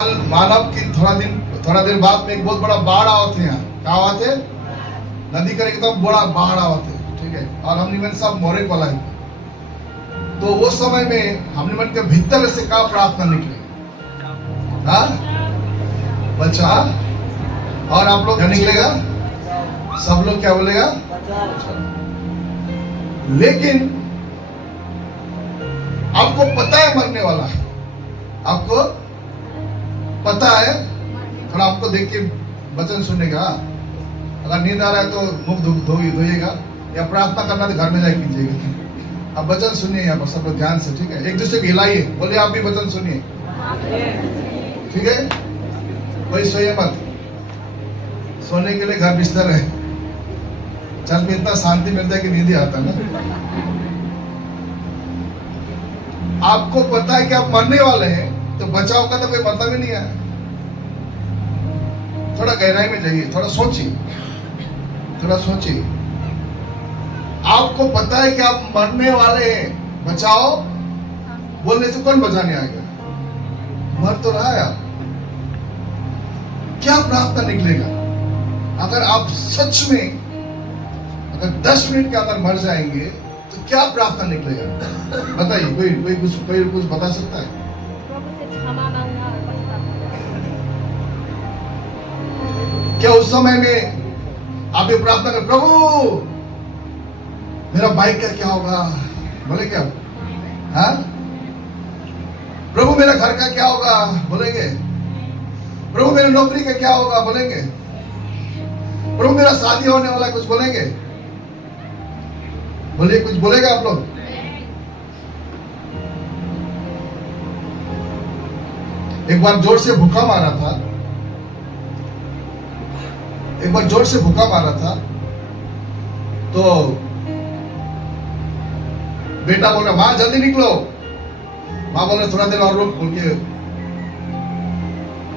मानव की थोड़ा देर बाद में एक बहुत बड़ा बाढ़ आवत है। यहाँ क्या आवत है? नदी का एकदम बड़ा बाढ़ आवत है, ठीक है। और हमने मन सब मोरे वाला है। तो वो समय में हमने मन के भीतर से क्या प्रार्थना निकले? हाँ, बचा। और आप लोग क्या निकलेगा? सब लोग क्या बोलेगा? लेकिन आपको पता है मरने वाला है, आपको पता है। थोड़ा आपको देख के वचन सुनेगा। अगर नींद आ रहा है तो मुख धोइएगा, या प्रार्थना करना तो घर में जाके कीजिएगा। अब वचन सुनिए यहाँ पर सब लोग ध्यान से, ठीक है। एक दूसरे को हिलाइए, बोलिए आप भी वचन सुनिए, ठीक है। कोई सोइए मत, सोने के लिए घर बिस्तर है। चर्च में इतना शांति मिलता है कि नींद ही आता है ना। आपको पता है कि आप मरने वाले हैं, तो बचाव का तो कोई मतलब ही नहीं है। थोड़ा गहराई में जाइए, थोड़ा सोचिए, थोड़ा सोचिए। आपको पता है कि आप मरने वाले हैं, बचाओ बोलने से कौन बचाने आएगा? मर तो रहा है आप। क्या प्रार्थना निकलेगा? अगर आप सच में अगर 10 मिनट के अंदर मर जाएंगे तो क्या प्रार्थना निकलेगा? बताइए, कोई कुछ बता सकता है? क्या उस समय में आप ये प्रार्थना कर, प्रभु मेरा बाइक का क्या होगा? बोले क्या? हाँ? प्रभु मेरा घर का क्या होगा? बोलेंगे? प्रभु मेरी नौकरी का क्या होगा? बोलेंगे? प्रभु मेरा शादी होने वाला, कुछ बोलेंगे? बोलिए, कुछ बोलेगा आप लोग? एक बार जोर से भूखा मारा था, एक बार जोर से भूखा मारा था, तो बेटा बोल रहा, माँ जल्दी निकलो। माँ बोल रहा थोड़ा देर और रुक, बोल के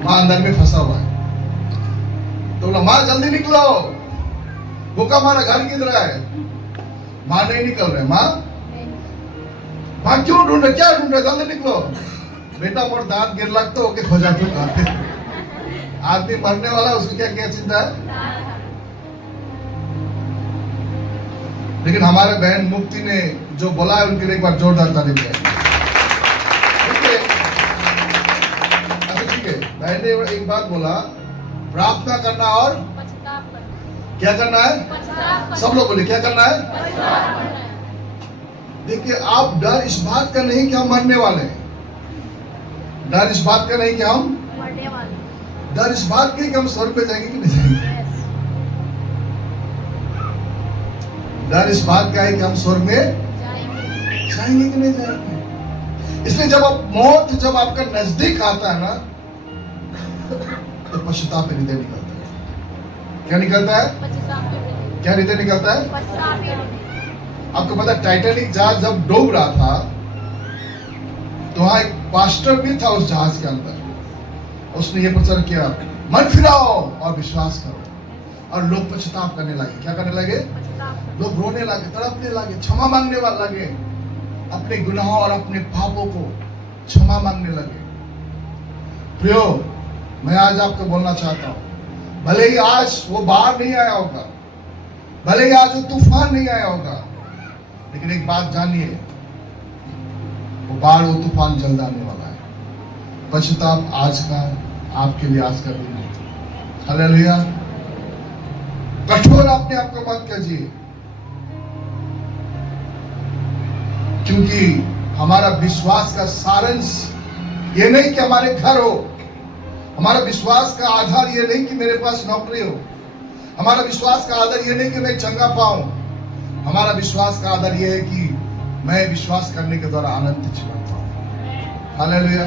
माँ अंदर में फंसा हुआ है। तो बोला माँ जल्दी निकलो, भूखा मारा, घर किधर है? माँ नहीं निकल रहे। माँ क्यों ढूंढ रहे, क्या ढूंढ रहे? जल्दी निकलो। बेटा पर दांत गिर लगता हो के खोजा क्यों खाते? आदमी मरने वाला, उसको क्या क्या चिंता है? लेकिन हमारे बहन मुक्ति ने जो बोला है उनके लिए एक बार जोरदार तारीफ है। ठीक है, बहन ने एक बात बोला, प्रार्थना करना और क्या करना है? सब लोग बोले क्या करना है? देखिए, आप डर इस बात का नहीं कि हम मरने वाले हैं, डर इस बात का नहीं कि हम मरने वाले, डर इस बात की कि हम स्वर्ग पे जाएंगे कि नहीं जाएंगे। डर इस बात का है कि हम स्वर्ग में जाएंगे कि नहीं जाएंगे। इसलिए जब आप मौत जब आपका नजदीक आता है ना, तो पश्चाताप हृदय निकलता है। क्या निकलता है? क्या हृदय निकलता है? आपको पता है टाइटैनिक जहाज जब डूब रहा था, तो वहां एक पास्टर भी था उस जहाज के अंदर। उसने ये प्रचार किया, मन फिराओ और विश्वास करो। और लोग पश्चाताप करने लगे। क्या करने लगे? लोग रोने लगे, तड़पने लगे, क्षमा मांगने वाले लगे, अपने गुनाहों और अपने पापों को क्षमा मांगने लगे। प्रियो, मैं आज आपको बोलना चाहता हूं, भले ही आज वो बाढ़ नहीं आया होगा, भले ही आज वो तूफान नहीं आया होगा, लेकिन एक बात जानिए, वो बाढ़ वो तूफान जल्द आने वाला है। पश्चाताप आज का आपके लिए आज का दिन है। हालेलुया। कठोर अपने आप को मत कीजिए, क्योंकि हमारा विश्वास का सारांश ये नहीं कि हमारे घर हो, हमारा विश्वास का आधार ये नहीं कि मेरे पास नौकरी हो, हमारा विश्वास का आधार ये नहीं कि मैं चंगा पाऊं, हमारा विश्वास का आधार ये है कि मैं विश्वास करने के द्वारा अनंत जीवन पाऊं। हालेलुया।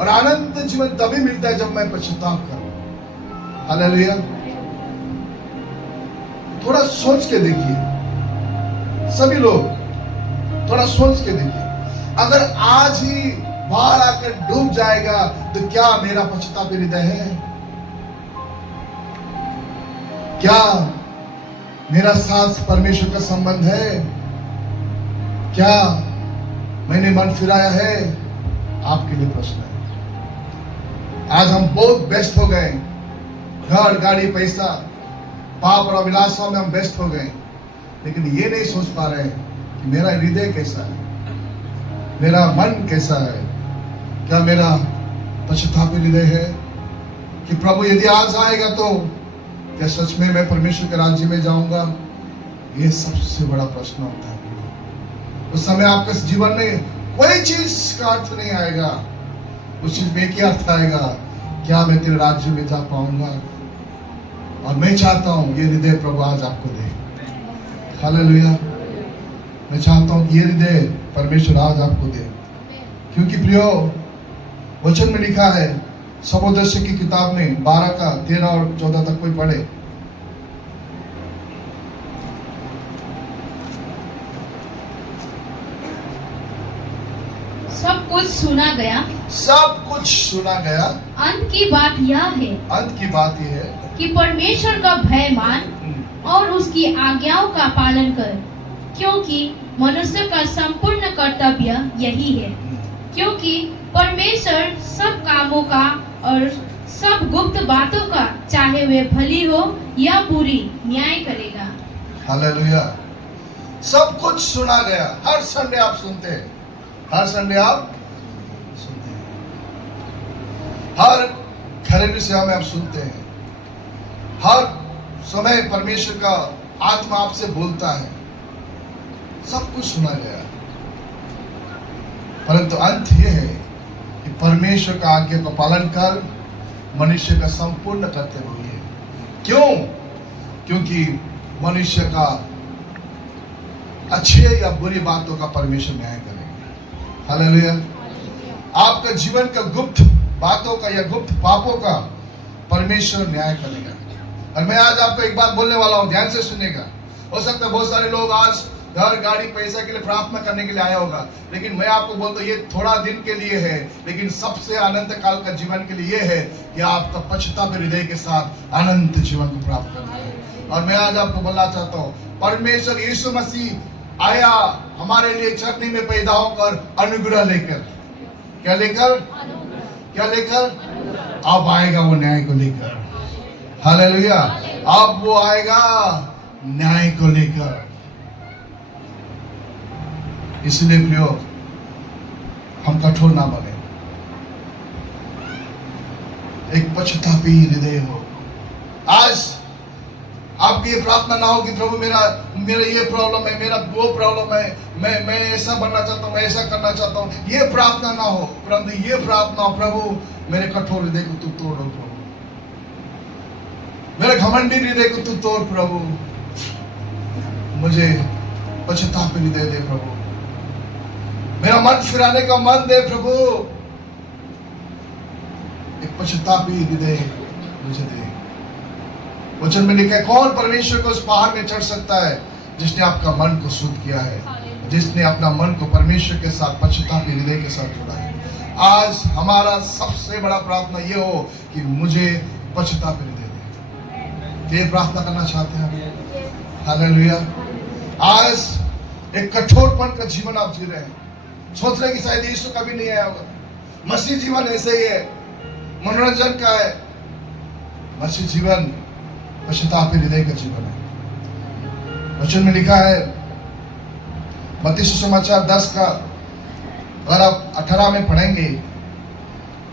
और अनंत जीवन तभी मिलता है जब मैं पश्चाताप करूं। हालेलुया। थोड़ा सोच के देखिए, सभी लोग थोड़ा सोच के देखिए, अगर आज ही बाढ़ आकर डूब जाएगा तो क्या मेरा पश्चाताप हृदय है? क्या मेरा साथ परमेश्वर का संबंध है? क्या मैंने मन फिराया है? आपके लिए प्रश्न है। आज हम बहुत व्यस्त हो गए, घर गाड़ी पैसा पाप और अभिलाषाओं में हम व्यस्त हो गए, लेकिन ये नहीं सोच पा रहे कि मेरा हृदय कैसा है, मेरा मन कैसा है, क्या मेरा पश्चातापी हृदय है कि प्रभु यदि आज आएगा तो क्या सच में मैं परमेश्वर के राज्य में जाऊंगा? ये सबसे बड़ा प्रश्न होता है। उस समय आपके जीवन में कोई चीज का अर्थ नहीं आएगा, उस चीज में क्या अर्थ आएगा? क्या मैं तेरे राज्य में जा पाऊंगा? और मैं चाहता हूं ये हृदय प्रभु आज आपको दे। हालेलुया। मैं चाहता हूं कि ये हृदय परमेश्वर आज आपको दे, क्योंकि प्रियो वचन में लिखा है सबोदस्य की किताब में 12 का 13 और 14 तक कोई पढ़े। सब कुछ सुना गया, सब कुछ सुना गया। अंत की बात यह है, अंत की बात यह है कि परमेश्वर का भय मान और उसकी आज्ञाओं का पालन कर, क्योंकि मनुष्य का संपूर्ण कर्तव्य यही है। क्योंकि परमेश्वर सब कामों का और सब गुप्त बातों का, चाहे वे भली हो या बुरी, न्याय करेगा। हालेलुया। सब कुछ सुना गया। हर संडे आप सुनते हैं, हर संडे आप सुनते हैं, हर घरेलू सेवा में आप सुनते हैं, हर समय परमेश्वर का आत्मा आपसे बोलता है। सब कुछ सुना गया, परंतु अंत यह है कि परमेश्वर का आज्ञा का पालन कर मनुष्य का संपूर्ण कर्तव्य हुई है। क्यों? क्योंकि मनुष्य का अच्छे या बुरी बातों का परमेश्वर न्याय करेगा। हालेलुया। आपका जीवन का गुप्त बातों का या गुप्त पापों का परमेश्वर न्याय करेगा। और मैं आज आपको एक बात बोलने वाला हूं, ध्यान से सुनेगा। हो सकता है बहुत सारे लोग आज घर गाड़ी पैसा के लिए प्रार्थना करने के लिए आया होगा, लेकिन मैं आपको बोलता हूं ये थोड़ा दिन के लिए है, लेकिन सबसे अनंत काल का जीवन के लिए है कि आपका पश्चाताप हृदय के साथ अनंत जीवन को प्राप्त करना है। और मैं आज आपको बोलना चाहता हूं, परमेश्वर यीशु मसीह आया हमारे लिए चरनी में पैदा होकर अनुग्रह लेकर। क्या लेकर? क्या लेकर? अब आएगा वो न्याय को लेकर। हालेलुया। अब वो आएगा न्याय को लेकर। इसलिए प्रियो, हम कठोर ना बने, एक पश्चातापी हृदय हो। आज आपकी ये प्रार्थना ना हो कि प्रभु मेरा ये प्रॉब्लम है, मेरा वो प्रॉब्लम है, मैं ऐसा बनना चाहता हूँ, मैं ऐसा करना चाहता हूँ, ये प्रार्थना ना हो। परंतु ये प्रार्थना हो, प्रभु मेरे कठोर हृदय को तू तोड़ प्रभु, मेरे घमंडी हृदय को तू तोड़ प्रभु, मुझे पश्चाताप हृदय दे प्रभु, मेरा मन फिराने का मन दे प्रभु, एक पश्चातापी हृदय मुझे दे। वचन में लिखा है, कौन परमेश्वर को उस पहाड़ में चढ़ सकता है जिसने आपका मन को शुद्ध किया है, जिसने अपना मन को परमेश्वर के साथ पश्चातापी हृदय के साथ जोड़ा है। आज हमारा सबसे बड़ा प्रार्थना ये हो कि मुझे पश्चाताप हृदय दे। ये प्रार्थना करना चाहते हैं? हालेलुया। आज एक कठोरपन का जीवन आप जी रहे हैं, सोच रहे कि शायद यीशु कभी नहीं आया होगा। मसीह जीवन ऐसे ही है, मनोरंजन का है। मसीह जीवन पश्चातापी हृदय का जीवन है। वचन में लिखा है मत्ती सुसमाचार 10 का, अगर आप 18 में पढ़ेंगे,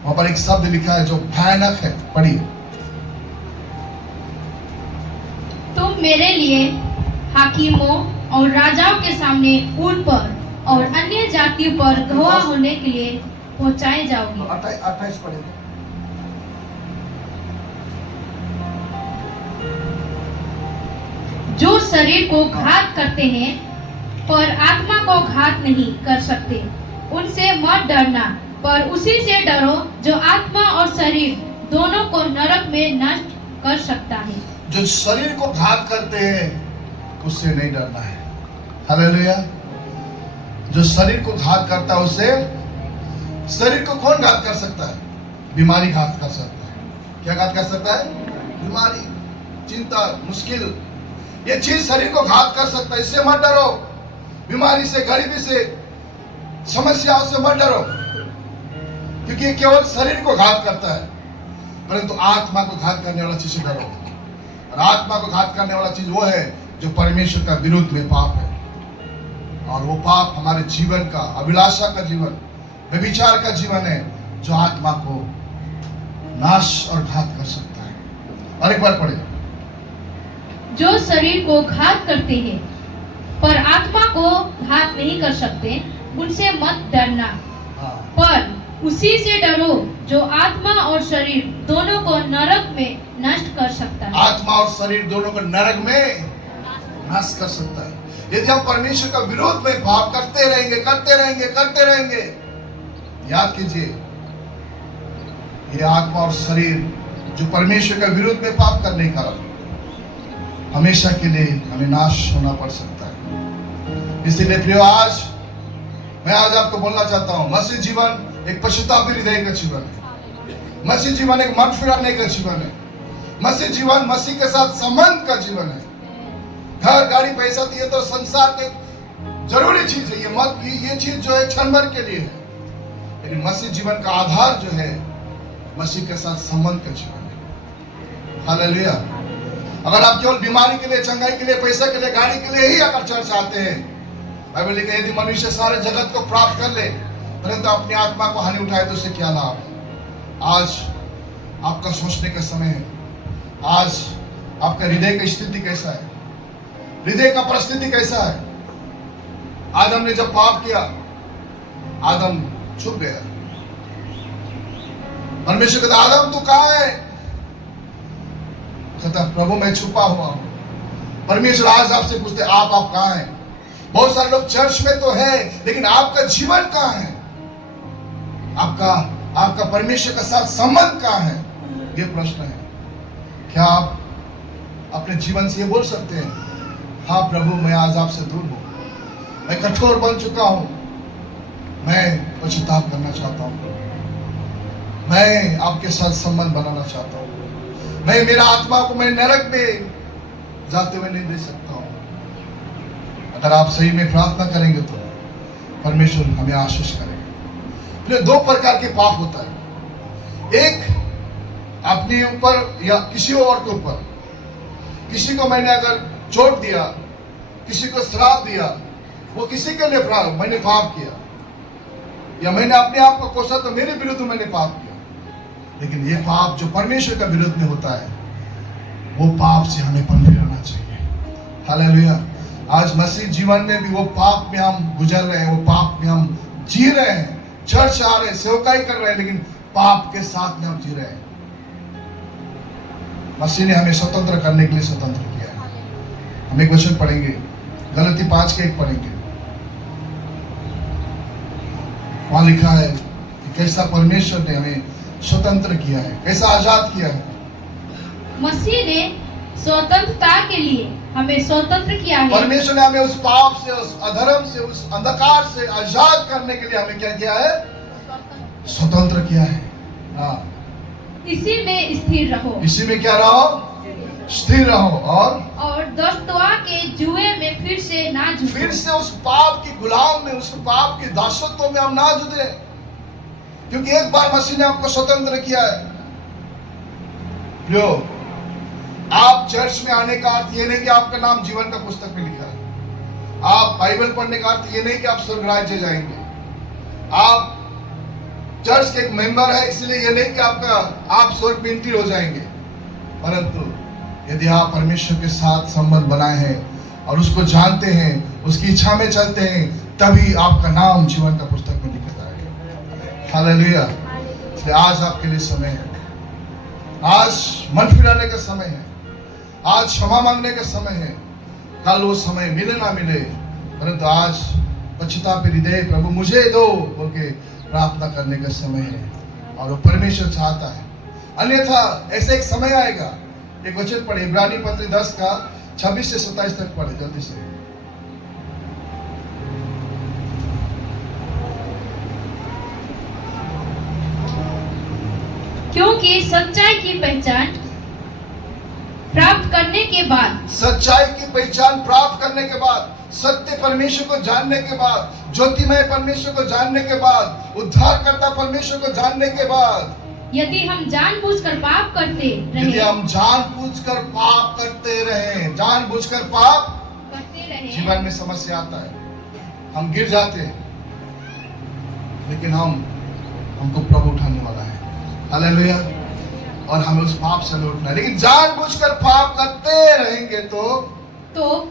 वहां पर एक शब्द लिखा है जो भयानक है। पढ़िए। तुम मेरे लिए हाकिमों और राजाओं के सामने ऊंट पर और अन्य जातियों पर गवाह होने के लिए पहुंचाए जाओगे। 28 पढ़ेंगे। जो शरीर को घात करते हैं पर आत्मा को घात नहीं कर सकते, उनसे मत डरना, पर उसी से डरो जो आत्मा और शरीर दोनों को नरक में नष्ट कर सकता है। जो शरीर को घात करते हैं उससे नहीं डरना है। हालेलुया। जो शरीर को घात करता है उससे, शरीर को कौन घात कर सकता है? बीमारी घात कर सकता है। क्या घात कर सकता है? बीमारी, चिंता, मुश्किल, ये चीज शरीर को घात कर सकता है। इससे मत डरो। बीमारी से, गरीबी से, समस्याओं से मत डरो, क्योंकि ये केवल शरीर को घात करता है। परंतु आत्मा को घात करने वाला चीज से डरो। और आत्मा को घात करने वाला चीज वो है जो परमेश्वर का विरुद्ध में पाप है। और वो पाप हमारे जीवन का, अभिलाषा का जीवन, व्यभिचार का जीवन है, जो आत्मा को नाश और घात कर सकता है। और एक बार पढ़े, जो शरीर को घात करते हैं पर आत्मा को घात नहीं कर सकते, उनसे मत डरना, हाँ, पर उसी से डरो जो आत्मा और शरीर दोनों को नरक में नष्ट कर सकता है। आत्मा और शरीर दोनों को नरक में नाश कर सकता है। यदि हम परमेश्वर का विरोध में पाप करते रहेंगे, याद कीजिए, ये आत्मा और शरीर जो परमेश्वर का विरोध में पाप करने का हमेशा के लिए हमें नाश होना पड़ सकता है। इसीलिए प्रियो, मैं आज आपको बोलना चाहता हूं, मसीह जीवन एक पश्चातापी हृदय का जीवन है। मसीह जीवन एक मन फिराने का जीवन है। मसीह जीवन मसीह के साथ संबंध का जीवन है। घर, गाड़ी, पैसा दिए तो संसार के जरूरी चीज है, ये चीज जो है क्षण भर के लिए है। लेकिन मसीह जीवन का आधार जो है मसीह के साथ संबंध का जीवन है। हालेलुया। अगर आप केवल बीमारी के लिए, चंगाई के लिए, पैसा के लिए, गाड़ी के लिए ही अगर चर्च आते हैं, बाइबल लिखा है, यदि मनुष्य सारे जगत को प्राप्त कर ले परंतु अपनी आत्मा को हानि उठाए तो उसे क्या लाभ। आज आपका सोचने का समय है। आज आपका हृदय की स्थिति कैसा है, हृदय का परिस्थिति कैसा है। आदम ने जब पाप किया, आदम छुप गया। परमेश्वर कहता, आदम तू कहां है? कहता, प्रभु मैं छुपा हुआ हूं। परमेश्वर आज आपसे पूछते, आप कहां हैं? बहुत सारे लोग चर्च में तो है, लेकिन आपका जीवन कहां है? आपका परमेश्वर के साथ संबंध कहां है? ये प्रश्न है। क्या आप अपने जीवन से ये बोल सकते हैं, हाँ प्रभु मैं आज आपसे दूर हूं, मैं कठोर बन चुका हूं, मैं पश्चाताप करना चाहता हूं, मैं आपके साथ संबंध बनाना चाहता हूं, मैं मेरा आत्मा को मैं नरक में जाते हुए नहीं दे सकता हूं। अगर आप सही में प्रार्थना करेंगे तो परमेश्वर हमें आशीष करेगा। फिर दो प्रकार के पाप होता है, एक अपने ऊपर या किसी और के ऊपर। किसी को मैंने अगर चोट दिया, किसी को श्राप दिया, वो किसी के लिए मैंने पाप किया, या मैंने अपने आप को कोसा तो मेरे विरुद्ध मैंने पाप किया। लेकिन ये पाप जो परमेश्वर का विरुद्ध में होता है, वो पाप से हमें पन फिराना चाहिए। हालेलुया। आज मसीह जीवन में भी वो पाप में हम गुजर रहे हैं, वो पाप में हम जी रहे हैं, चर्च आ रहे हैं, सेवकाई कर रहे हैं, लेकिन पाप के साथ में हम जी रहे हैं। मसीह ने हमें स्वतंत्र करने के लिए स्वतंत्र किया है। हम एक वचन पढ़ेंगे, गलती 5:1 पढ़ेंगे। वहां लिखा है कि कैसा परमेश्वर ने हमें स्वतंत्र किया है, कैसा आजाद किया है। मसीह ने स्वतंत्रता के लिए हमें स्वतंत्र किया है। परमेश्वर ने हमें उस पाप से, उस अधर्म से, उस अंधकार से आजाद करने के लिए हमें क्या किया है? स्वतंत्र किया है। हाँ, इसी में स्थिर रहो। इसी में क्या रहो? स्थिर रहो। और दुष्टता के जुए में फिर से ना जुड़ो। फिर से उस पाप की गुलाम में, उस पाप की दासत्व में हम ना जुड़े, क्योंकि एक बार मसीह ने आपको स्वतंत्र किया है। जो आप चर्च में आने का अर्थ ये नहीं कि आपका नाम जीवन का पुस्तक में लिखा है। आप बाइबल पढ़ने का अर्थ ये नहीं कि आप स्वर्ग राज्य जाएंगे। आप चर्च के एक मेंबर है इसलिए ये नहीं कि आप स्वर्ग में एंट्री हो जाएंगे। परंतु यदि आप परमेश्वर के साथ संबंध बनाए हैं और उसको जानते हैं, उसकी इच्छा में चलते हैं, तभी आपका नाम जीवन का पुस्तक में लिखा जाएगा। हालेलुया। इसलिए आज आपके लिए समय है, आज मन फिराने का समय है, आज क्षमा मांगने का समय है। कल वो समय मिले ना मिले, परंतु आज पश्चाताप हृदय प्रभु मुझे दो बोल के प्रार्थना करने का समय है। और वो परमेश्वर चाहता है, अन्यथा ऐसे एक समय आएगा। एक वचन पढ़े, इब्रानी पत्री 10 का 26 से 27 तक पढ़े जल्दी से। क्योंकि सच्चाई की पहचान प्राप्त करने के बाद, सच्चाई की पहचान प्राप्त करने के बाद, सत्य परमेश्वर को जानने के बाद, ज्योतिमय परमेश्वर को जानने के बाद, उद्धारकर्ता परमेश्वर को जानने के बाद यदि हम जानबूझकर पाप करते यदि रहे हम जानबूझकर पाप करते रहे, जानबूझकर पाप करते रहे जीवन में समस्या आता है, हम गिर जाते हैं, लेकिन हमको प्रभु उठाने वाला है। हालेलुया। और हमें उस पाप से लौटना है। लेकिन जानबूझकर पाप करते रहेंगे तो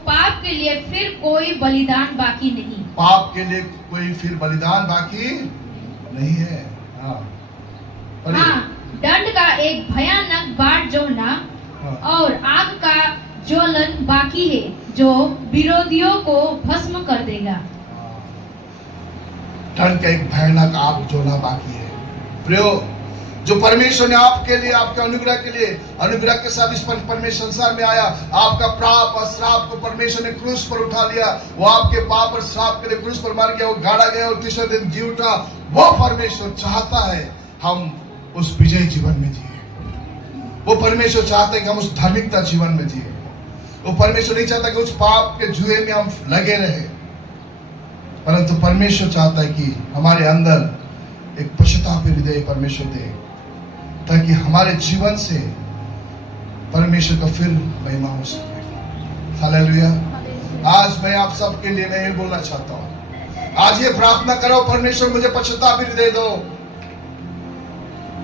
पाप के लिए फिर कोई बलिदान बाकी नहीं। पाप के लिए कोई फिर बलिदान बाकी नहीं है। हाँ, दंड का एक भयानक बाढ़ जोड़ना हाँ। और आग का ज्वलन बाकी है जो विरोधियों को भस्म कर देगा। दंड का एक भयानक आग जोड़ना बाकी है। प्रियो, जो परमेश्वर ने आपके लिए, आपके अनुग्रह के लिए, अनुग्रह के साथ इस परमेश्वर संसार में आया, आपका पाप और श्राप को परमेश्वर ने क्रूस पर उठा लिया। वो आपके पाप और श्राप के लिए क्रूस पर मार गया, वो गाड़ा गया और तीसरे दिन जी उठा। वो परमेश्वर चाहता है हम उस विजय जीवन में जिए। वो परमेश्वर चाहता है कि हम उस धार्मिकता जीवन में जिए। वो परमेश्वर नहीं चाहता कि उस पाप के जुए में हम लगे रहे, परंतु परमेश्वर चाहता है कि हमारे अंदर एक पश्चाताप हृदय परमेश्वर दे, ताकि हमारे जीवन से परमेश्वर का फिर महिमा हो सके। हालेलुया। आज मैं आप सबके लिए मैं ये बोलना चाहता हूँ, आज ये प्रार्थना करो, परमेश्वर मुझे पश्चाताप हृदय दो,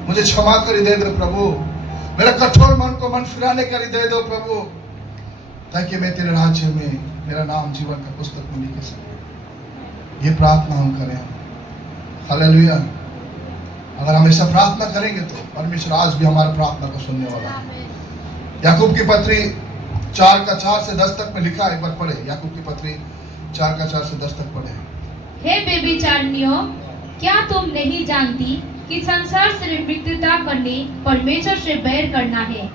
मुझे क्षमा कर हृदय दो प्रभु, मेरा कठोर मन को मन फिराने का हृदय दो प्रभु, ताकि मैं तेरे राज्य में मेरा नाम जीवन का पुस्तक में लिख सके। ये प्रार्थना हम करें। हालेलुया। अगर हम ऐसा प्रार्थना करेंगे तो परमेश्वर आज भी हमारी प्रार्थना को सुनने वाला है। याकूब की पत्री 4:4 से 10 तक में लिखा है, एक बार पढ़े। याकूब की पत्री 4:4 से 10 तक पढ़े। हे बेविचारिणियों, क्या तुम नहीं जानती कि संसार से मित्रता करने परमेश्वर से बैर करना है?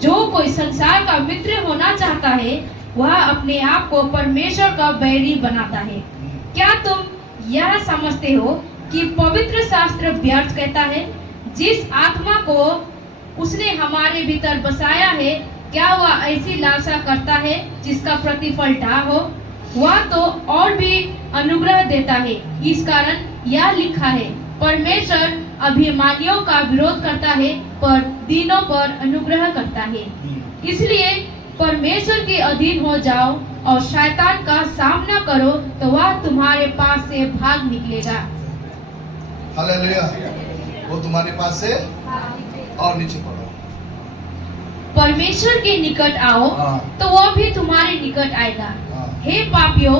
जो कोई संसार का मित्र होना चाहता है वह अपने आप को परमेश्वर का बैरी बनाता है। क्या तुम यह समझते हो कि पवित्र शास्त्र व्यर्थ कहता है, जिस आत्मा को उसने हमारे भीतर बसाया है, क्या वह ऐसी लालसा करता है जिसका प्रतिफल ढा हो? वह तो और भी अनुग्रह देता है। इस कारण यह लिखा है, परमेश्वर अभिमानियों का विरोध करता है पर दीनों पर अनुग्रह करता है। इसलिए परमेश्वर के अधीन हो जाओ और शैतान का सामना करो, तो वह तुम्हारे पास से भाग निकलेगा। हालेलुया। वो तुम्हारे पास से और नीचे पढ़ो। परमेश्वर के निकट आओ तो वह भी तुम्हारे निकट आएगा। हे पापियों,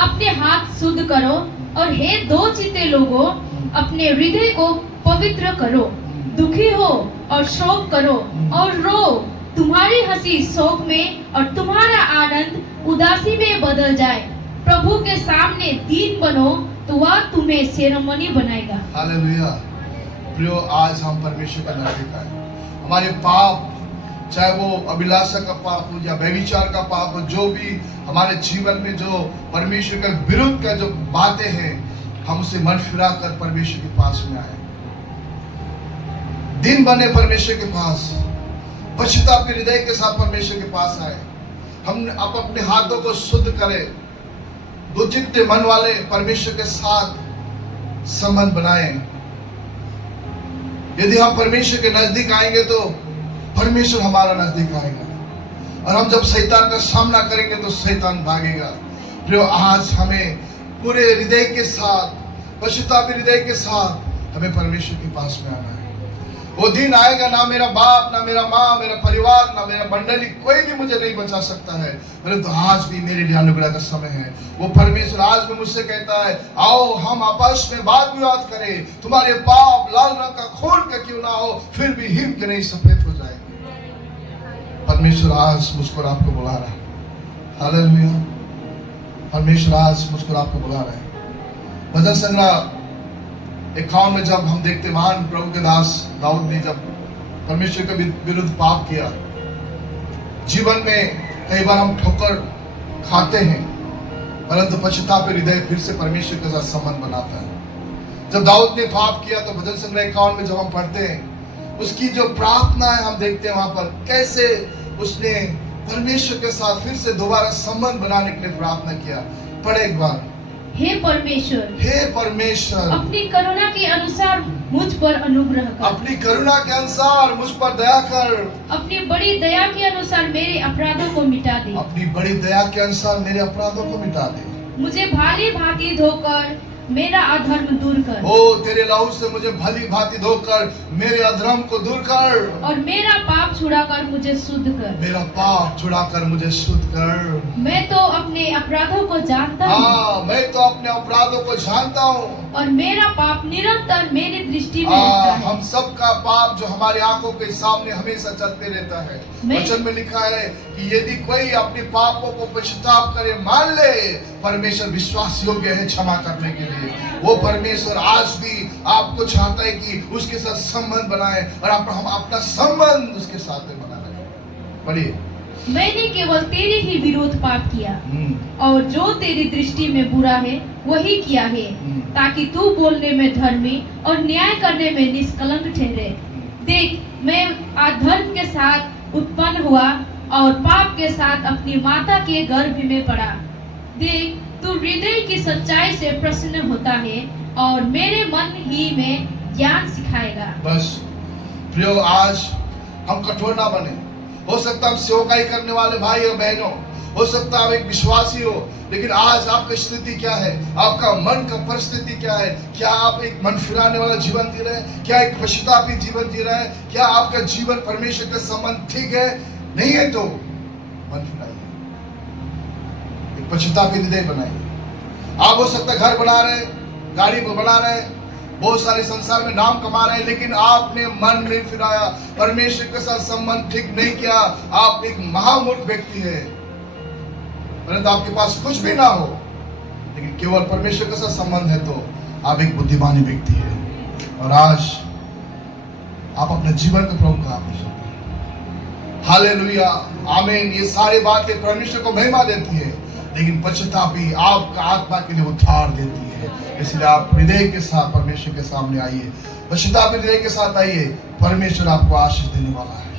अपने हाथ शुद्ध करो, और हे दो चित्ते लोगों, अपने हृदय को पवित्र करो। दुखी हो और शोक करो और रो। तुम्हारी हंसी शोक में और तुम्हारा आनंद उदासी में बदल जाए। प्रभु के सामने दीन बनो तो वह तुम्हें शिरोमणि बनाएगा। हालेलुया। प्रियो, आज हम परमेश्वर का नजदीक आए। हमारे पाप, चाहे वो अभिलाषा का पाप हो या व्यभिचार का पाप हो, जो भी हमारे जीवन में जो परमेश्वर के विरुद्ध का जो बातें हैं, हम उसे मन फिरा कर परमेश्वर के पास में आए। दिन बने परमेश्वर के पास, पश्चाताप के हृदय के साथ परमेश्वर के पास आए। हम अपने हाथों को शुद्ध करें, दो चित्ते मन वाले परमेश्वर के साथ संबंध बनाए। यदि हम परमेश्वर के नजदीक आएंगे तो परमेश्वर हमारा नजदीक आएगा, और हम जब शैतान का सामना करेंगे तो शैतान भागेगा। जो आज हमें पूरे हृदय के साथ, पश्चाताप हृदय के साथ हमें परमेश्वर के पास में आना है। वो दिन आएगा, ना मेरा बाप, ना मेरा माँ, मेरा परिवार, ना मेरा मंडली, कोई भी मुझे नहीं बचा सकता है, परंतु आज भी मेरे लिए अनुग्रह का समय है। वो परमेश्वर आज भी मुझसे कहता है, आओ हम आपस में वाद विवाद करें, तुम्हारे पाप लाल रंग का खून का क्यों ना हो, फिर भी हिम के नहीं सफेद हो जाएंगे। परमेश्वर आज मुझको आपको बुला रहा है। हालेलुया। परमेश्वर आज मुझको आपको बुला रहा है। भजन संग्रह 51 में जब हम देखते, महान प्रभु के दास दाऊद ने जब परमेश्वर के विरुद्ध पाप किया, जीवन में कई बार हम ठोकर खाते हैं, परंतु पश्चाताप हृदय फिर से परमेश्वर के साथ संबंध बनाता है। जब दाऊद ने पाप किया तो भजन संग्रह 51 में जब हम पढ़ते हैं, उसकी जो प्रार्थना है हम देखते हैं वहां पर कैसे उसने परमेश्वर के साथ फिर से दोबारा संबंध बनाने के लिए प्रार्थना किया। पढ़े एक बार। हे परमेश्वर, हे परमेश्वर, अपनी करुणा के अनुसार मुझ पर अनुग्रह कर। अपनी करुणा के अनुसार मुझ पर दया कर। अपनी बड़ी दया के अनुसार मेरे अपराधों को मिटा दे। अपनी बड़ी दया के अनुसार मेरे अपराधों को मिटा दे। मुझे भाली भांति धोकर मेरा अधर्म दूर कर। ओ तेरे लहू से मुझे भली भांति धोकर मेरे अधर्म को दूर कर। और मेरा पाप छुड़ाकर मुझे शुद्ध कर। मेरा पाप छुड़ाकर मुझे शुद्ध कर। मैं तो अपने अपराधों को जानता हूँ। हाँ, मैं तो अपने अपराधों को जानता हूँ। और मेरा पाप निरंतर मेरी दृष्टि में रहता है। हम सब का पाप जो हमारी आंखों के सामने हमेशा चलते रहता है। वचन में लिखा है कि यदि कोई अपने पापों को पश्चाताप करे, मान ले, परमेश्वर विश्वास योग्य है क्षमा करने के लिए। वो परमेश्वर आज भी आपको चाहता है कि उसके साथ संबंध बनाए और हम अपना संबंध उसके साथ में बना रहे। पढ़िए। मैंने केवल तेरे ही विरोध पाप किया और जो तेरी दृष्टि में बुरा है वही किया है, ताकि तू बोलने में धर्मी और न्याय करने में निष्कलंक ठहरे। देख, मैं अधर्म के साथ उत्पन्न हुआ और पाप के साथ अपनी माता के गर्भ में पड़ा। देख, तू हृदय की सच्चाई से प्रसन्न होता है और मेरे मन ही में ज्ञान सिखाएगा। बस प्रियो, आज हम कठोर ना बने। हो सकता हम सेवकाई करने वाले भाई और बहनों, हो सकता आप एक विश्वासी हो, लेकिन आज आपकी स्थिति क्या है? आपका मन का परिस्थिति क्या है? क्या आप एक मन फिराने वाला जीवन जी रहे हैं? क्या एक पश्चातापी जीवन जी रहे हैं? क्या आपका जीवन परमेश्वर के संबंध ठीक है? नहीं है तो मन फिराइए, एक पश्चातापी हृदय बनाइए। आप हो सकता घर बना रहे, गाड़ी बना रहे, बहुत सारे संसार में नाम कमा रहे हैं, लेकिन आपने मन नहीं फिराया, परमेश्वर के साथ संबंध ठीक नहीं किया, आप एक महामूर्ख व्यक्ति है। परंतु आपके पास कुछ भी ना हो, लेकिन केवल परमेश्वर के साथ संबंध है, तो आप एक बुद्धिमानी व्यक्ति है। और आज आप अपने जीवन के प्रभु का आप हालेलुया, आमीन। ये सारी बातें परमेश्वर को महिमा देती है, लेकिन पश्चातापी आपका आत्मा के लिए उद्धार देती है। इसलिए आप हृदय के साथ परमेश्वर के सामने आइए, पश्चातापी हृदय के साथ आइए, परमेश्वर आपको आशीष देने वाला है।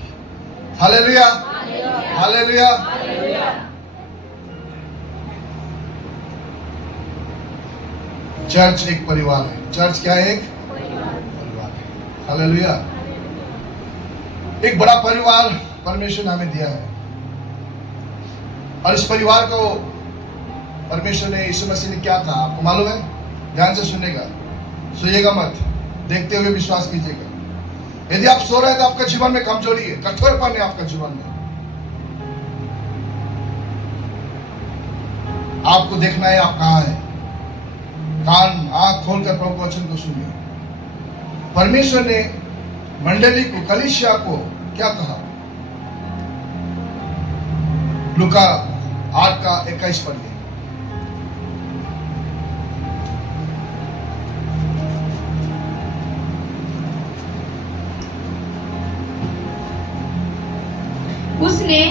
Hallelujah, hallelujah. चर्च एक परिवार है। चर्च क्या है? एक परिवार है। हालेलुया। एक बड़ा परिवार परमेश्वर ने हमें दिया है, और इस परिवार को परमेश्वर ने, यीशु मसीह ने क्या कहा आपको मालूम है? ध्यान से सुनेगा, सोइएगा मत, देखते हुए विश्वास कीजिएगा। यदि आप सो रहे हैं तो आपका जीवन में कमजोरी है, कठोरपन है आपका जीवन में। आपको देखना है आप कहां हैं। कान आंख खोलकर प्रभु के वचन को सुनिए। परमेश्वर ने मंडली को, कलीसिया को क्या कहा? लूका 8:21 पढ़िए। उसने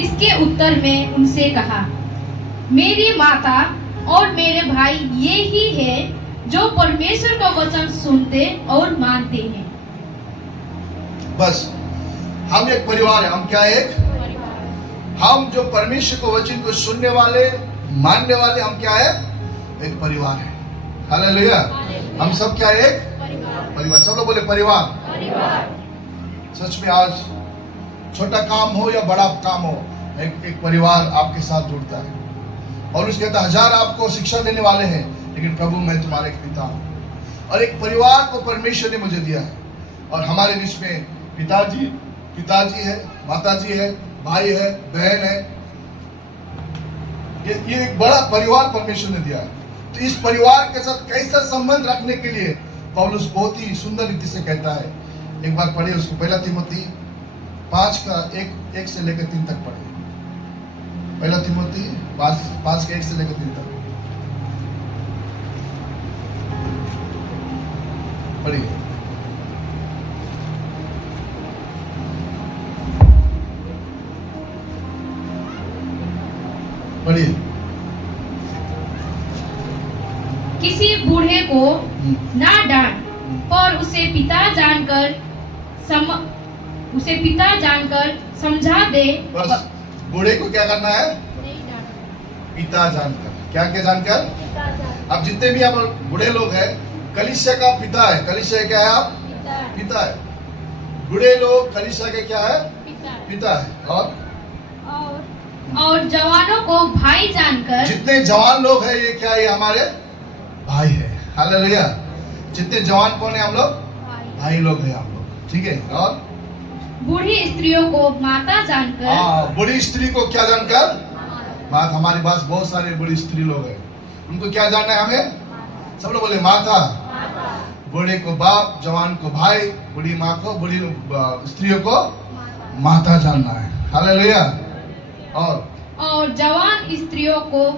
इसके उत्तर में उनसे कहा, मेरी माता और मेरे भाई ये ही है जो परमेश्वर का वचन सुनते और मानते हैं। बस हम एक परिवार है। हम क्या है? एक हम जो परमेश्वर को वचन को सुनने वाले, मानने वाले, हम क्या है? एक परिवार है। हालेलुया। हम सब क्या है? एक परिवार। सब लोग बोले परिवार। सच में आज छोटा काम हो या बड़ा काम हो, एक परिवार आपके साथ जुड़ता है। और उसके कहता, हजार आपको शिक्षा देने वाले हैं, लेकिन प्रभु मैं तुम्हारा एक पिता हूं। और एक परिवार को परमेश्वर ने मुझे दिया है, और हमारे बीच में पिताजी है, माताजी है, भाई है, बहन है। ये एक बड़ा परिवार परमेश्वर ने दिया है। तो इस परिवार के साथ कैसा संबंध रखने के लिए पौलुस बहुत ही सुंदर रीति से कहता है। एक बार पढ़िए उसको, 1 तीमुथी 5:1 से लेकर 3 तक पढ़िए। 1 तीमुथी 5:1 से लेकर 3 तक पढ़िए। पढ़िए। किसी बूढ़े को ना डांट, पर उसे पिता जानकर समझा दे। बस बूढ़े को क्या करना है? नहीं डांट। पिता जानकर। क्या क्या जानकर? अब जितने भी आप बूढ़े लोग हैं, कलीसिया का पिता है। कलीसिया क्या है? आप पिता है। बूढ़े लोग कलीसिया के क्या है? पिता है। और जवानों को भाई जानकर, जितने जवान लोग हैं ये क्या है? ये हमारे भाई है। हालेलुया। जितने जवान कौन है? हम लोग भाई लोग हैं हम लोग, ठीक है। और बूढ़ी स्त्रियों को माता जानकर, बूढ़ी स्त्री को क्या जानकर? बात हमारे पास बहुत सारे बूढ़ी स्त्री लोग हैं, उनको क्या जानना है हमें? सब लोग बोले माता। बूढ़े को बाप, जवान को भाई, बूढ़ी माँ को, बूढ़ी स्त्रियों को माता जानना है। हालेलुया। और जवान स्त्रियों को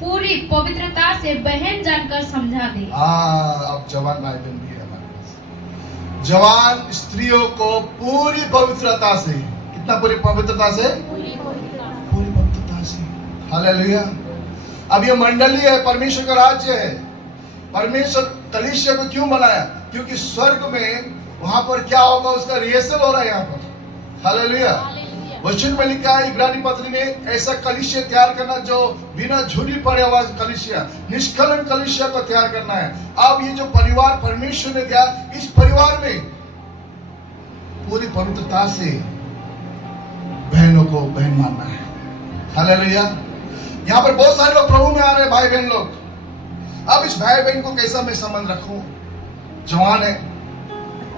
पूरी पवित्रता से बहन जानकर समझा दे। अब जवान भाई बहन भी है हमारे पास। जवान स्त्रियों को पूरी पवित्रता से, कितना पूरी पवित्रता से? पूरी पवित्रता से। हालेलुया। अब ये मंडली है, परमेश्वर का राज्य है। परमेश्वर कलीसिया को क्यों बनाया? क्योंकि स्वर्ग में वहां पर क्या होगा उसका रिहर्सल हो रहा है यहाँ पर। हालेलुया। वचन में लिखा है इब्रानी पत्री में, ऐसा कलीसिया तैयार करना जो बिना झुरी पड़े हुआ कलीसिया, निष्कलंक कलीसिया को तैयार करना है। अब ये जो परिवार परमेश्वर ने दिया, इस परिवार में पूरी पवित्रता से बहनों को बहन मानना है। हालेलुया। यहाँ पर बहुत सारे लोग प्रभु में आ रहे हैं, भाई बहन लोग। अब इस भाई बहन को कैसा मैं संबंध रखूं? जवान है,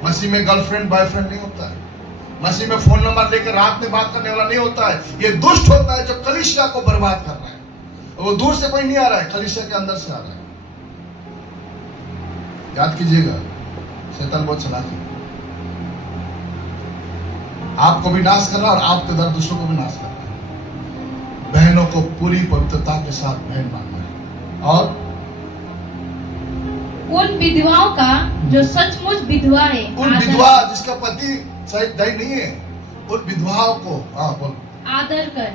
मसीह में गर्लफ्रेंड बॉयफ्रेंड नहीं होता है। मसीह में फोन नंबर लेकर रात में बात करने वाला नहीं होता है। ये दुष्ट होता है जो कलीसिया को बर्बाद कर रहा है। वो दूर से कोई नहीं आ रहा है, कलीसिया के अंदर से आ रहा है। याद कीजिएगा, शैतान बहुत चालाक है। आपको भी नाश कर रहा है और आपके द्वारा दूसरों को भी नाश कर रहा है। बहनों को पूरी पवित्रता के साथ बहन मानना है। और उन विधवाओं का जो सचमुच विधवा है, उन विधवा जिसका पति शायद दही नहीं है, उन विधवाओं को बोल आदर कर।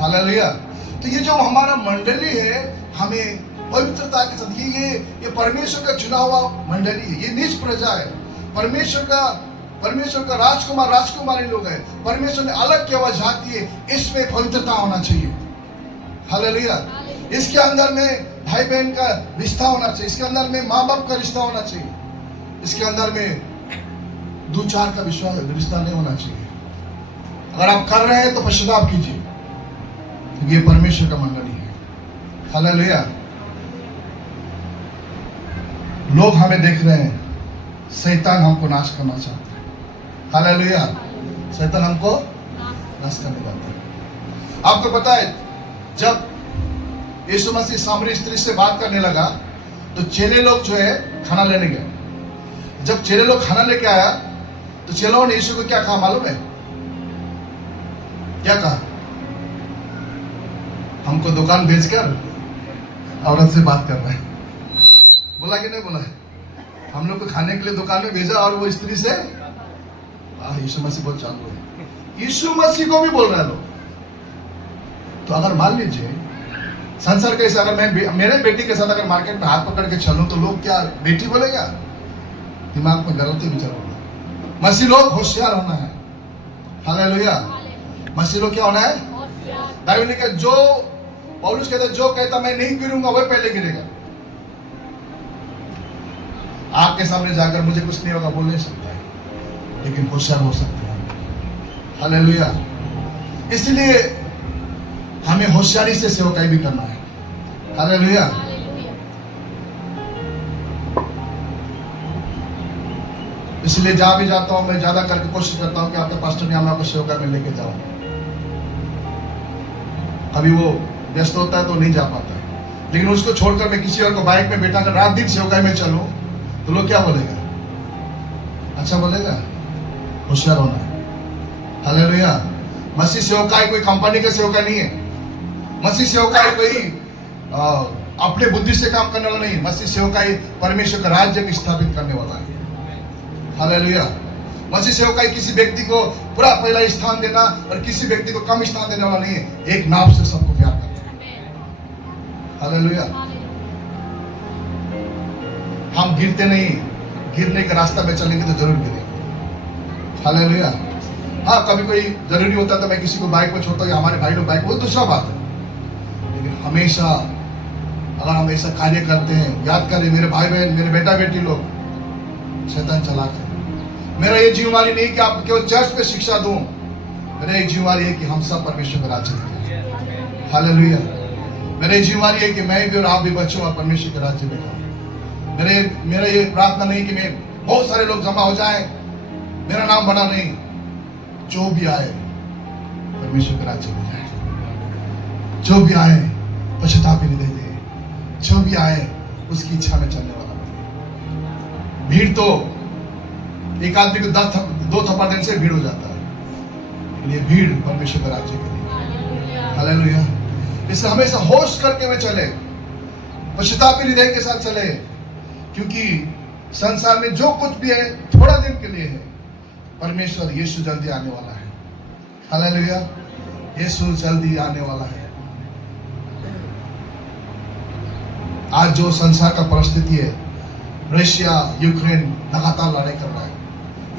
हालेलुया। तो ये जो हमारा मंडली है, हमें पवित्रता के साथ, ये परमेश्वर का चुना हुआ मंडली है। ये निज प्रजा है। परमेश्वर का राजकुमार राजकुमारी लोग है। परमेश्वर ने अलग किया हुआ जाति है। इसमें पवित्रता होना चाहिए। हालेलुया। इसके अंदर में भाई बहन का रिश्ता होना चाहिए। इसके अंदर में माँ बाप का रिश्ता होना चाहिए। इसके अंदर में दो चार का विश्वास रिश्ता नहीं होना चाहिए। अगर आप कर रहे हैं तो पश्चाताप कीजिए, क्योंकि ये परमेश्वर का मंडली है। हालेलुया। लोग हमें देख रहे हैं, शैतान हमको नाश करना चाहता है। हालेलुया। शैतान हमको नाश करने जाता है। आपको पता है, जब यीशु मसीह सामरी स्त्री से बात करने लगा तो चेले लोग जो है खाना लेने गए। जब चेले लोग खाना लेके आया तो चेलों ने यीशु को क्या कहा मालूम है? क्या कहा? हमको दुकान बेचकर औरत से बात कर रहे हैं। बोला कि नहीं बोला? हम लोग को खाने के लिए दुकान में भेजा और वो स्त्री से। यीशु मसीह बहुत चालू है। यीशु मसीह को भी बोल रहे हैं लोग। तो अगर मान लीजिए संसार कैसे, अगर मैं मेरे बेटी के साथ अगर मार्केट में हाथ पकड़ के चलूं तो लोग क्या बेटी बोलेगा? दिमाग में गलती विचार होगा। मसीह लोग होशियार होना है। हालेलुया। मसीह लोग क्या होना है? बाइबल ने कहा, जो पौलुस कहता जो कहता मैं नहीं गिरूंगा वह पहले गिरेगा। आपके सामने जाकर मुझे कुछ नहीं होगा बोल नहीं सकता है, लेकिन होशियार हो सकते हैं। हालेलुया। इसलिए हमें होशियारी से सेवकाई भी करना है। हालेलुया। इसलिए जहां भी जाता हूं मैं ज्यादा करके कोशिश करता हूं कि आपके पास्टर ने को सेवकाई में लेके जाऊं। अभी वो व्यस्त होता है तो नहीं जा पाता, लेकिन उसको छोड़कर मैं किसी और को बाइक में बैठा कर रात दिन सेवकाई में चलूं तो लोग क्या बोलेगा? अच्छा बोलेगा। होशियार होना है। हालेलुया। मसीह सेवकाई कोई कंपनी का सेवकाई नहीं है। मसीह सेवकाई कोई अपने बुद्धि से काम करने वाला नहीं। मसीह सेवकाई परमेश्वर का राज्य को स्थापित करने वाला है। हालेलुया। मसीह सेवकाई किसी व्यक्ति को पूरा पहला स्थान देना और किसी व्यक्ति को कम स्थान देने वाला नहीं है। एक नाव से सबको प्यार करना है। हालेलुया। हम गिरते नहीं, गिरने का रास्ता में चलेंगे तो जरूर गिरेंगे। हालेलुया। हाँ, कभी कोई जरूरी होता तो मैं किसी को बाइक पर छोड़ता हूँ, हमारे भाई लोग बाइक, वो दूसरा बात है, लेकिन हमेशा अगर हम ऐसा कार्य करते हैं, याद करें मेरे भाई बहन, मेरे बेटा बेटी लोग, शैतान चालाक है। मेरा ये जिम्मेवारी नहीं कि आप केवल चर्च पे शिक्षा दूं, मेरा एक जिम्मेवारी है कि हम सब परमेश्वर के राज्य में। हालेलुया। मेरा ये जिम्मेवारी है कि मैं भी और आप भी बच्चों और परमेश्वर के राज्य में जाऊं। मेरा ये प्रार्थना नहीं कि मैं बहुत सारे लोग जमा हो जाएं, मेरा नाम बना नहीं। जो भी आए परमेश्वर के राज्य में जाए, जो भी आए पश्चाताप हृदय दे, जो भी आए उसकी इच्छा में चलने वाला बने। भीड़ तो एक आदमी को 2 थप्पड़ देने से भीड़ हो जाता है, लेकिन ये भीड़ परमेश्वर के राज्य के लिए। हालेलुया। इसलिए हमेशा होश करके में चले, पश्चाताप हृदय के साथ चले, क्योंकि संसार में जो कुछ भी है थोड़ा दिन के लिए है। परमेश्वर यीशु जल्दी आने वाला है। हालेलुया। यीशु जल्दी आने वाला है। आज जो संसार का परिस्थिति है, रशिया यूक्रेन लगातार लड़ाई कर रहा है,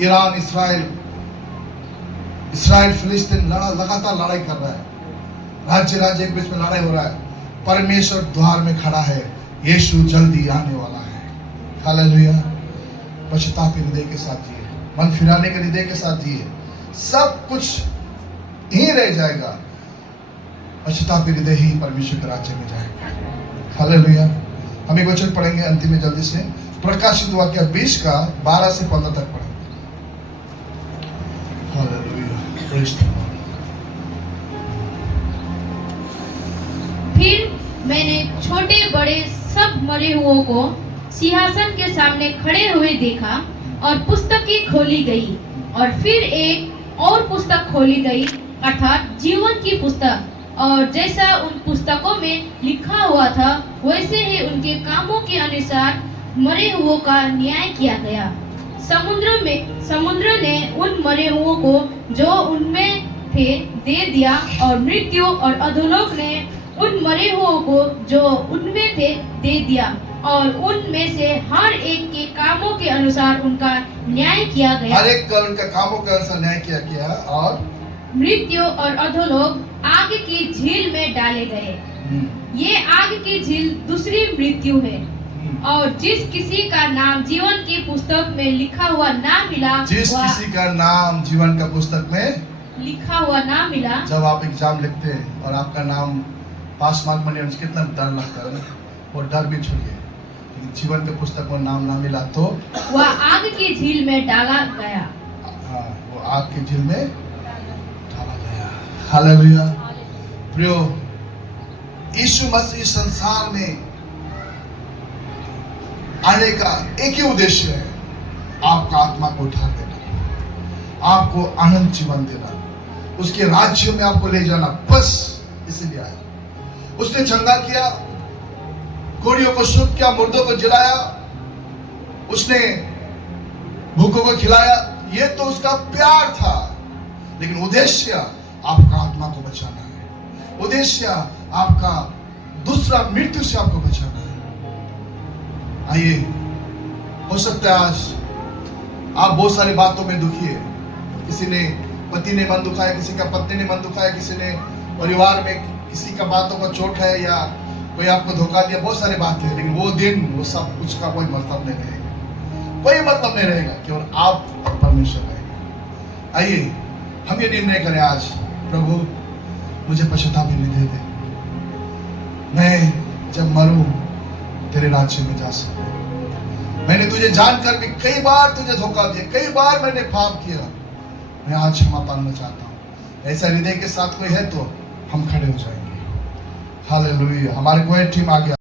ईरान इसराइल फिलिस्तीन लगातार लड़ाई कर रहा है, राज्य एक बीच में लड़ाई हो रहा है। परमेश्वर द्वार में खड़ा है, यीशु जल्दी आने वाला है। हालेलुया। पश्चाताप हृदय के साथ जिए, मन फिराने के हृदय के साथ जिए, सब कुछ ही रह जाएगा। पश्चाताप हृदय ही परमेश्वर के राज्य में जाएगा। हालेलुया। हम एक वचन पढ़ेंगे अंतिम में जल्दी से, प्रकाशित वाक्य 20 का 12 से 15 तक पढ़ेंगे। हालेलुया। Praise the Lord. फिर मैंने छोटे बड़े सब मरे हुओं को सिंहासन के सामने खड़े हुए देखा, और पुस्तकें खोली गई, और फिर एक और पुस्तक खोली गई, अर्थात जीवन की पुस्तक। और जैसा उन पुस्तकों में लिखा हुआ था, वैसे ही उनके कामों के अनुसार मरे हुओं का न्याय किया गया। समुद्र ने उन मरे हुओं को जो उनमें थे दे दिया, और मृत्यु और अधोलोक ने उन मरे हुओं को जो उनमें थे दे दिया, और उनमें से हर एक के कामों के अनुसार उनका न्याय किया गया। हर एक का उनका कामों के अनुसार न्याय किया गया, और मृत्यु और अधोलोक आग की झील में डाले गए। ये आग की झील दूसरी मृत्यु है। और जिस किसी का नाम जीवन की पुस्तक में लिखा हुआ ना मिला, जिस किसी का नाम जीवन का पुस्तक में लिखा हुआ ना मिला। जब आप एग्जाम लिखते हैं और आपका नाम पास मार्क में नहीं, कितना डर लगता है ना, वो डर भी छोड़िए। जीवन के पुस्तक में नाम ना मिला तो वह आग की झील में डाला गया। हाँ, वो आग की झील में डाला गया। हालेलुया। प्रियो, यीशु मसीह संसार में आने का एक ही उद्देश्य है, आपका आत्मा को उठा देना, आपको आनंद जीवन देना, उसके राज्य में आपको ले जाना, बस इसलिए आया। उसने चंगा किया, कोड़ियों को शुद्ध किया, मुर्दों को जिलाया, उसने भूखों को खिलाया। ये तो उसका प्यार था, लेकिन उद्देश्य आपका आत्मा को बचाना है। उद्देश्य आपका दूसरा मृत्यु से आपको बचाना है। आइए, हो सकता है आज आप बहुत सारी बातों में दुखी है। किसी ने पति ने मन दुखाया, किसी का पत्नी ने मन दुखाया, किसी ने परिवार में किसी का बातों का चोट है, या कोई आपको धोखा दिया, बहुत सारी बातें हैं। लेकिन वो दिन, वो सब कुछ का कोई मतलब नहीं रहेगा, कोई मतलब नहीं रहेगा, केवल आप और परमेश्वर रहेगा। आइए हम ये निर्णय करें आज, प्रभु मुझे पश्चाताप दे दे, मैं जब मरूं तेरे राज्य में जा सकूं। मैंने तुझे जानकर भी कई बार तुझे धोखा दिया, कई बार मैंने पाप किया, मैं आज क्षमा पाना चाहता हूं। ऐसा हृदय के साथ कोई है तो हम खड़े हो जाएंगे। हालेलुया। हमारे कोई टीम आ गया।